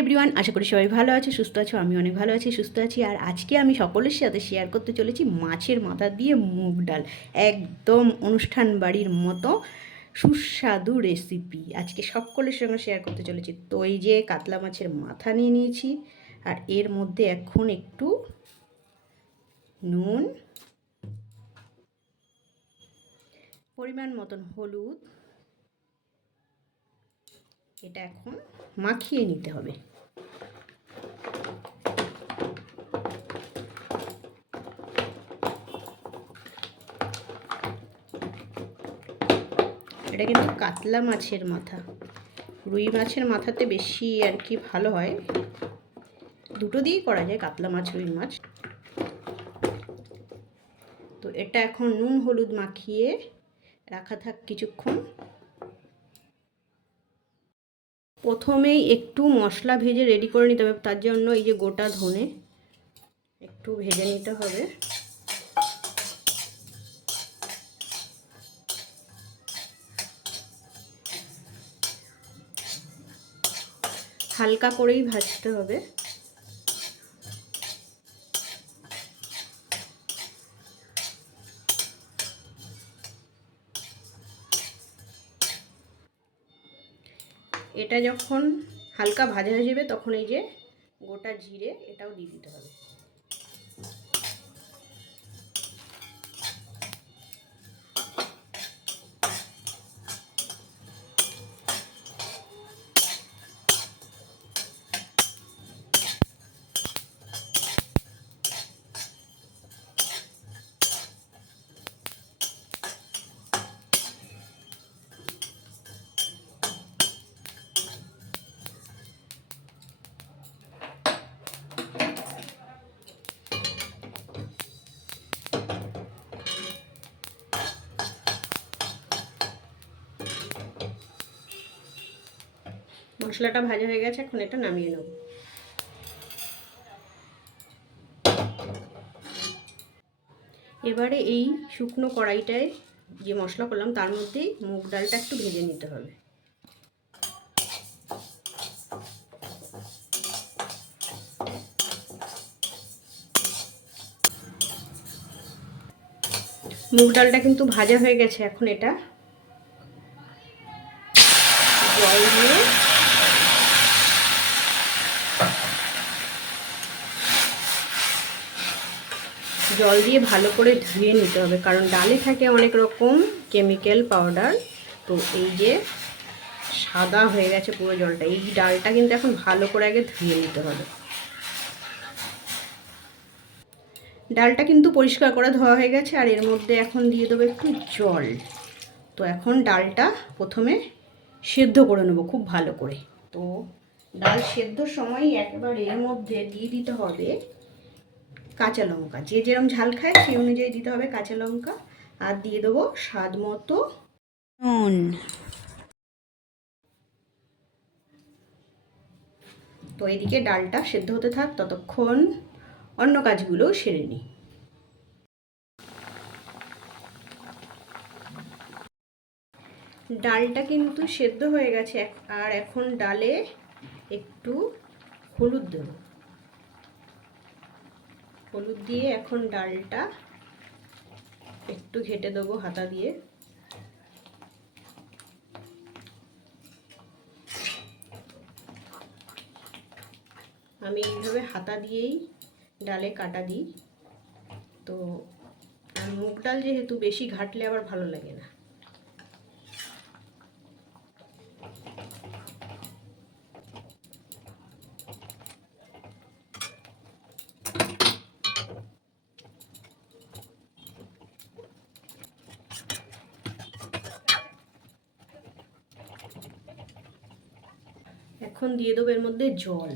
Everyone আশা করি সবাই ভালো আছে, সুস্থ আছো আমি অনেক ভালো আছি, সুস্থ আছি। আর আজকে আমি সকলের সাথে শেয়ার করতে চলেছি মাছের মাথা দিয়ে মুগ ডাল। একদম অনুষ্ঠান বাড়ির মতো সুস্বাদু রেসিপি আজকে সকলের সঙ্গে শেয়ার করতে চলেছি। তো এই যে কাতলা মাছের মাথা নিয়ে নিয়েছি, আর এর মধ্যে এখন একটু নুন, পরিমাণ মতন হলুদ, এটা এখন মাখিয়ে নিতে হবে। এটা কিন্তু কাতলা মাছের মাথা। রুই মাছের মাথাতে বেশি আর কি ভালো হয়। দুটো দিয়েই করা যায় কাতলা মাছ, রুই মাছ। তো এটা এখন নুন, হলুদ মাখিয়ে রাখা থাক কিছুক্ষণ। প্রথমেই একটু মশলা ভেজে রেডি করে নিতে হবে, তার জন্য এই যে গোটা ধনে একটু ভেজে নিতে হবে। হালকা করেই ভাজতে হবে। এটা যখন হালকা ভাজা হয়ে যাবে, তখন এই যে গোটা জিরে এটাও দিয়ে দিতে হবে। মশলাটা ভাজা হয়ে গেছে, এখন এটা নামিয়ে নেব। এবারে এই শুকনো কড়াইটায় যে মশলা করলাম, তার মধ্যে মুগ ডালটা একটু ভেজে নিতে হবে। মুগ ডালটা কিন্তু ভাজা হয়ে গেছে, এখন এটা জল দিয়ে জল দিয়ে ভালো করে ধুয়ে নিতে হবে। কারণ ডালে থাকে অনেক রকম কেমিক্যাল পাউডার তো এই যে সাদা হয়ে গেছে পুরো জলটা। এই ডালটা কিন্তু এখন ভালো করে আগে ধুয়ে নিতে হবে। ডালটা কিন্তু পরিষ্কার করে ধোয়া হয়ে গেছে, আর এর মধ্যে এখন দিয়ে দেবো একটু জল। তো এখন ডালটা প্রথমে সেদ্ধ করে নেব খুব ভালো করে। তো ডাল সেদ্ধর সময় একবার এর মধ্যে দিয়ে দিতে হবে। কাঁচা লঙ্কা। যে যেরকম ঝাল খায়, সেই অনুযায়ী দিতে হবে কাঁচা লঙ্কা। আর দিয়ে দেবো স্বাদ মতো নুন। তো এদিকে ডালটা সেদ্ধ হতে থাক, ততক্ষণ অন্য কাজগুলো সেরে নিই। ডালটা কিন্তু সেদ্ধ হয়ে গেছে আর এখন ডালে একটু হলুদ দেবো। হলুদ দিয়ে এখন ডালটা একটু ঘেটে দেবো হাতা দিয়ে। আমি এইভাবে হাতা দিয়েই ডালে কাটা দিই। তো মুগ ডাল যেহেতু বেশি ঘাটলে আবার ভালো লাগে না। এখন দিয়ে দেবো এর মধ্যে জল।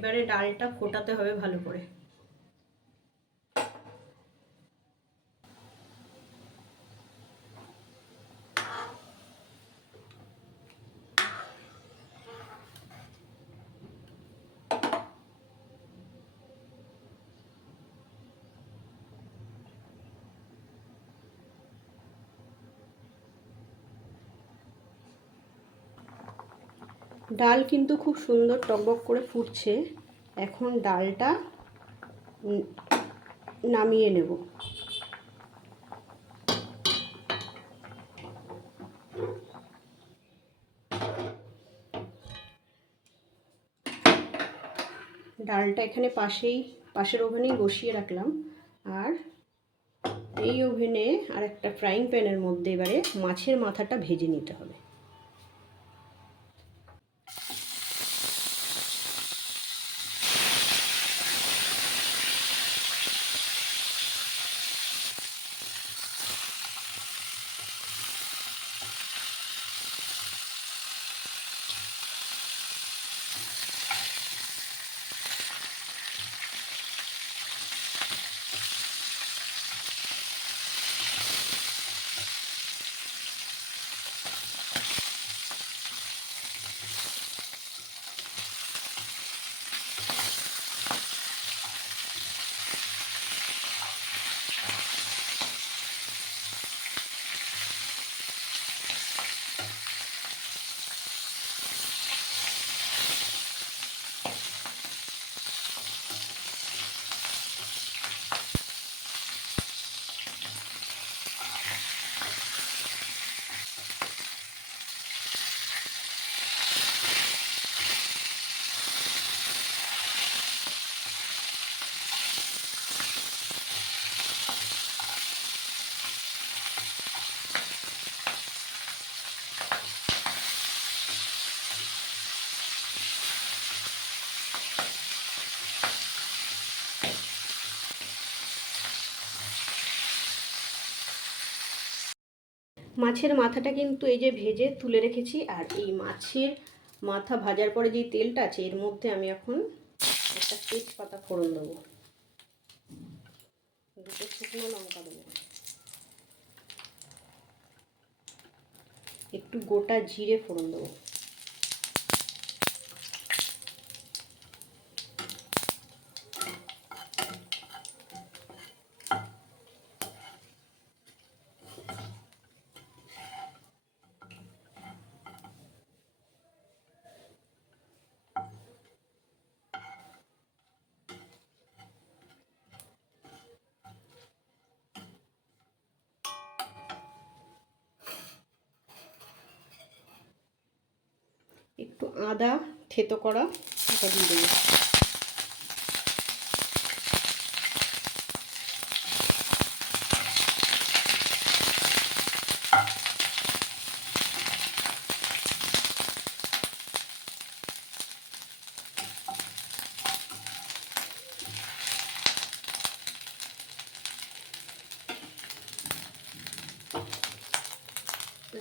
এবারে ডালটা ফোটাতে হবে ভালো করে। ডাল কিন্তু খুব সুন্দর টকবক করে ফুটছে। এখন ডালটা নামিয়ে নেব। ডালটা এখানে পাশেই, পাশের ওভেনেই বসিয়ে রাখলাম। আর এই ওভেনে আর একটা ফ্রাইং প্যানের মধ্যে এবারে মাছের মাথাটা ভেজে নিতে হবে। মাছের মাথাটা কিন্তু এই যে ভেজে তুলে রেখেছি, আর এই মাছের মাথা ভাজার পরে যে তেলটা আছে, এর মধ্যে আমি এখন একটা তেজপাতা ফোড়ন দেবো। দুটো শুকনো লঙ্কা দেবো। একটু গোটা জিরে ফোড়ন দেবো। একটু আদা থেতো করা এটা দিয়ে দেবো।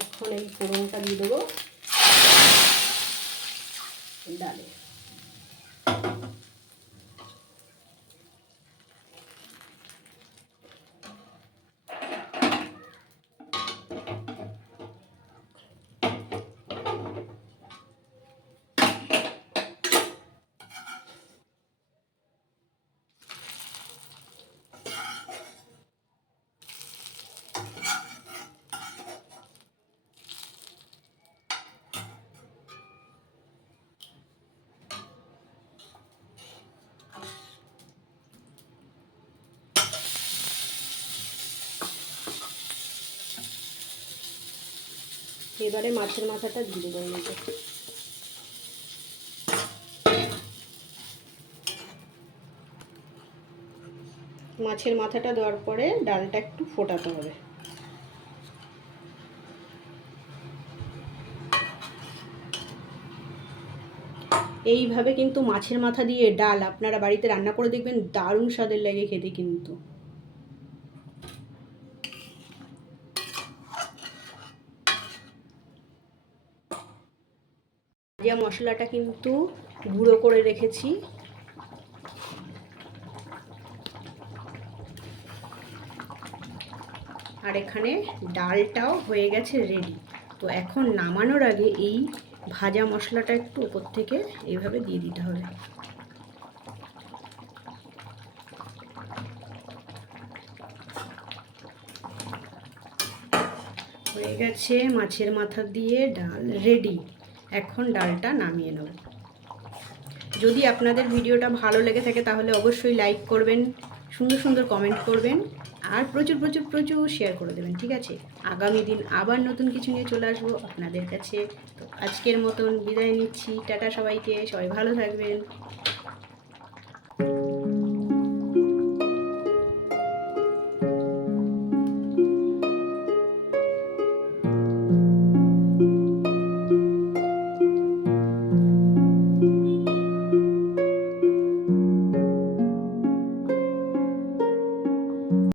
এখন এই ফোড়নটা দিয়ে দেবো। ডালে এবারে মাছের মাথাটা দিয়ে দেবো মধ্যে মাছের মাথাটা দেওয়ার পরে ডালটা একটু ফোটাতে হবে। এইভাবে কিন্তু মাছের মাথা দিয়ে ডাল আপনারা বাড়িতে রান্না করে দেখবেন দারুণ স্বাদের লাগে খেতে কিন্তু। ভাজা মশলাটা কিন্তু গুঁড়ো করে রেখেছি। আর এখানে ডালটাও হয়ে গেছে রেডি তো এখন নামানোর আগে এই ভাজা মশলাটা একটু উপর থেকে এইভাবে দিয়ে দিতে হবে। হয়ে গেছে মাছের মাথা দিয়ে ডাল রেডি এখন ডালটা নামিয়ে নেব। যদি আপনাদের ভিডিওটা ভালো লেগে থাকে তাহলে অবশ্যই লাইক করবেন, সুন্দর সুন্দর কমেন্ট করবেন, আর প্রচুর প্রচুর প্রচুর শেয়ার করে দেবেন, ঠিক আছে? আগামী দিন আবার নতুন কিছু নিয়ে চলে আসব আপনাদের কাছে। তো আজকের মতন বিদায় নিচ্ছি। টাটা সবাইকে, সবাই ভালো থাকবেন।